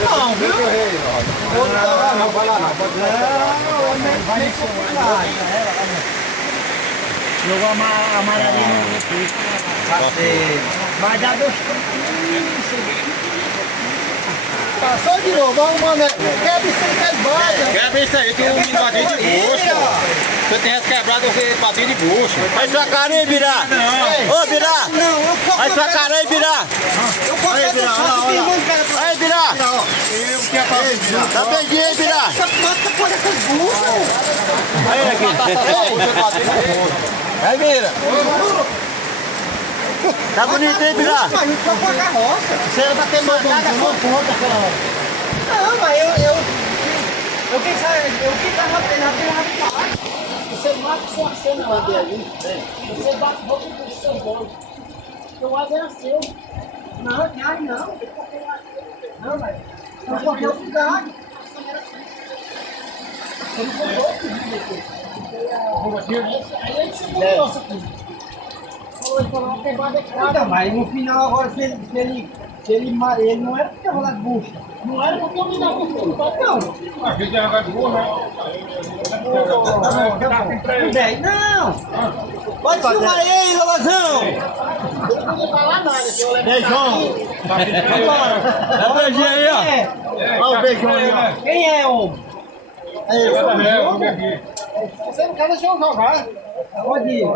não, viu? Não, vai lá não. Vai nem Jogou a amarelinha no pico. Vai dar 2 Passou de novo, arrumando. Quebra isso aí, tá embaixo. Quebra isso aí, tu me bateu de bucho. Se eu tivesse quebrado, eu bati de bucho. Vai sua cara aí, Birá. Ô, Birá. Não, eu só. Vai sua cara aí, Birá. Eu vou fazer Aí, Birá. Eu que ia fazer. Tá perdido aí, Birá. Mata por essas buchas. Aí, aqui. Aí, Bira. Tá bonito, hein, Birá? Mas não só com a carroça. Você era pra ter mandado a sua conta aquela hora. Não, mas eu quis rapidinho. Você mata sua cena lá. Você bate roupa com o seu bolo. Então, o asa era seu. Não, não, não. Não, mas. Não correu cidade. Você não comprou o pedido aqui. Aí ele chegou no nosso aqui. Falou, ele falou uma quebrada aqui. Então, mas no final agora, se ele não era porque rolar de bucha. Não era porque eu me dava com tudo. Não. A gente ia jogar de burro, né? Não! Pode filmar aí, Lolazão! Eu não podia falar nada. Beijão. Dá um beijinho aí, ó. Olha o beijão aí, ó. Quem é, homem? Você não quer deixar eu jogar. Pode ir.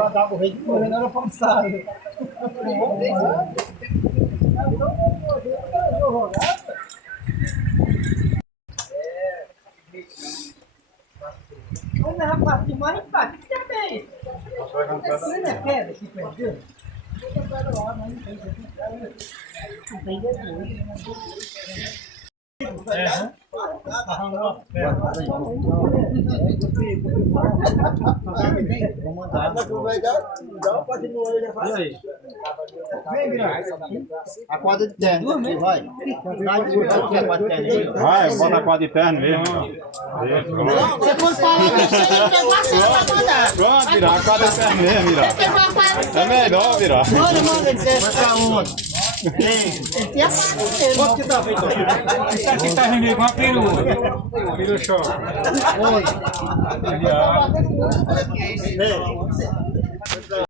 Correndo era passada. Olha, rapaz, que mais empate. O que você tem? Você não é pedra que perdeu? A quadra de terno, vai. Vai, bota a quadra de terno mesmo. Você foi falar besteira, pegou a cena pra mandar. Pronto, virar a quadra de terno mesmo, virar. Pegou a quadra. É melhor, virar. Manda dizer. Vai pra onde? Ele tinha falado. Quanto que tá feito? Isso aqui tá rendendo com uma perua. Perua choque. Oi.